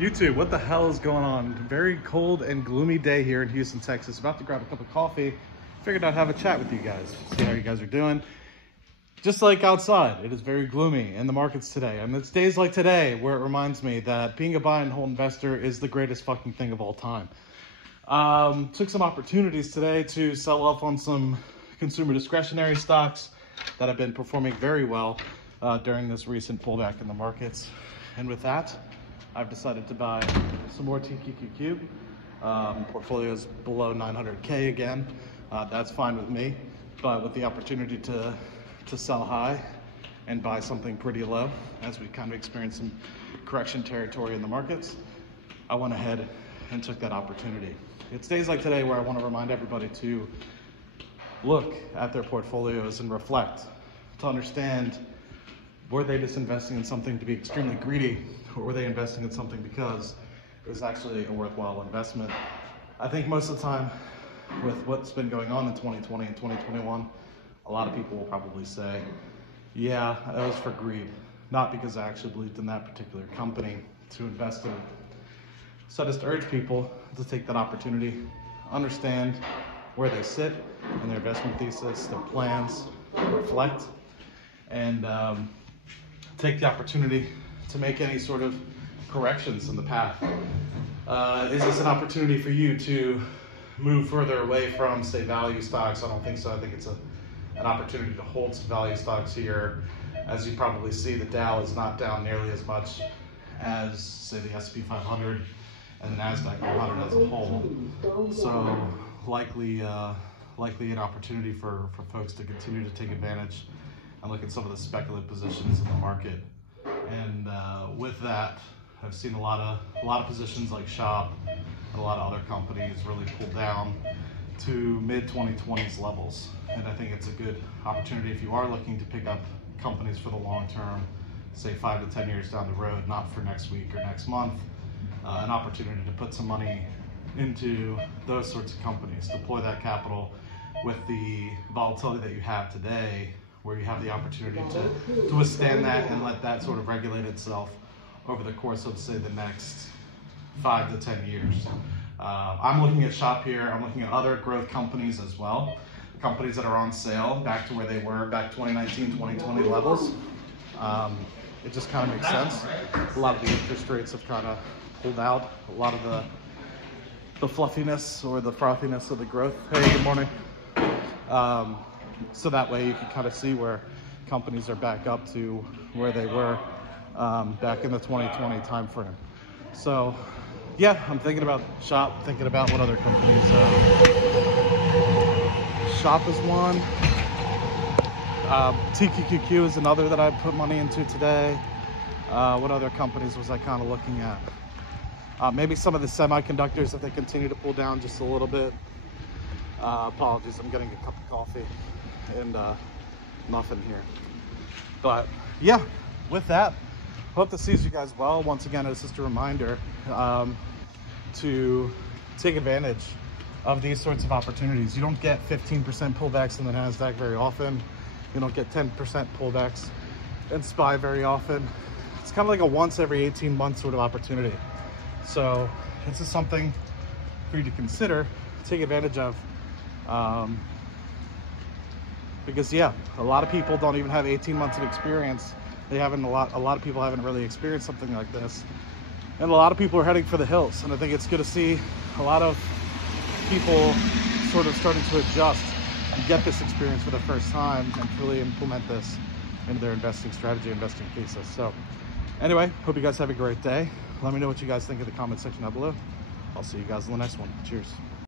YouTube, what the hell is going on? Very cold and gloomy day here in Houston, Texas. About to grab a cup of coffee. Figured I'd have a chat with you guys, see how you guys are doing. Just like outside, it is very gloomy in the markets today. And it's days like today where it reminds me that being a buy and hold investor is the greatest fucking thing of all time. Took some opportunities today to sell off on some consumer discretionary stocks that have been performing very well during this recent pullback in the markets. And with that, I've decided to buy some more tqqq. Portfolio's below 900K again. That's fine with me, but with the opportunity to sell high and buy something pretty low, as we kind of experienced some correction territory in the markets, I went ahead and took that opportunity. It's days like today where I want to remind everybody to look at their portfolios and reflect, to understand, were they just investing in something to be extremely greedy, or were they investing in something because it was actually a worthwhile investment? I think most of the time with what's been going on in 2020 and 2021, a lot of people will probably say, yeah, that was for greed, not because I actually believed in that particular company to invest in it. So I just urge people to take that opportunity, understand where they sit in their investment thesis, their plans, reflect, and take the opportunity to make any sort of corrections in the path. Is this an opportunity for you to move further away from, say, value stocks? I don't think so. I think it's an opportunity to hold some value stocks here. As you probably see, the Dow is not down nearly as much as, say, the S&P 500 and the NASDAQ 100 as a whole. So likely an opportunity for folks to continue to take advantage and look at some of the speculative positions in the market. And with that, I've seen a lot of positions like Shop and a lot of other companies really pull down to mid-2020s levels. And I think it's a good opportunity if you are looking to pick up companies for the long term, say 5 to 10 years down the road, not for next week or next month, an opportunity to put some money into those sorts of companies, deploy that capital with the volatility that you have today, where you have the opportunity to withstand that and let that sort of regulate itself over the course of, say, the next 5 to 10 years. I'm looking at Shop here. I'm looking at other growth companies as well, companies that are on sale back to where they were back 2019, 2020 levels. It just kind of makes sense. A lot of the interest rates have kind of pulled out. A lot of the fluffiness or the frothiness of the growth. Hey, good morning. So that way you can kind of see where companies are back up to where they were back in the 2020 timeframe. So yeah, I'm thinking about Shop, thinking about what other companies. Shop is one. tqqq is another that I put money into today. What other companies was I kind of looking at? Maybe some of the semiconductors, if they continue to pull down just a little bit. Apologies, I'm getting a cup of coffee and muffin here. But yeah, with that, hope this sees you guys well. Once again, it's just a reminder to take advantage of these sorts of opportunities. You don't get 15% pullbacks in the NASDAQ very often. You don't get 10% pullbacks in SPY very often. It's kind of like a once every 18 months sort of opportunity. So this is something for you to consider, take advantage of. Because yeah, a lot of people don't even have 18 months of experience. They haven't, a lot of people haven't really experienced something like this. And a lot of people are heading for the hills. And I think it's good to see a lot of people sort of starting to adjust and get this experience for the first time and really implement this into their investing strategy, investing thesis. So anyway, hope you guys have a great day. Let me know what you guys think in the comment section down below. I'll see you guys in the next one. Cheers.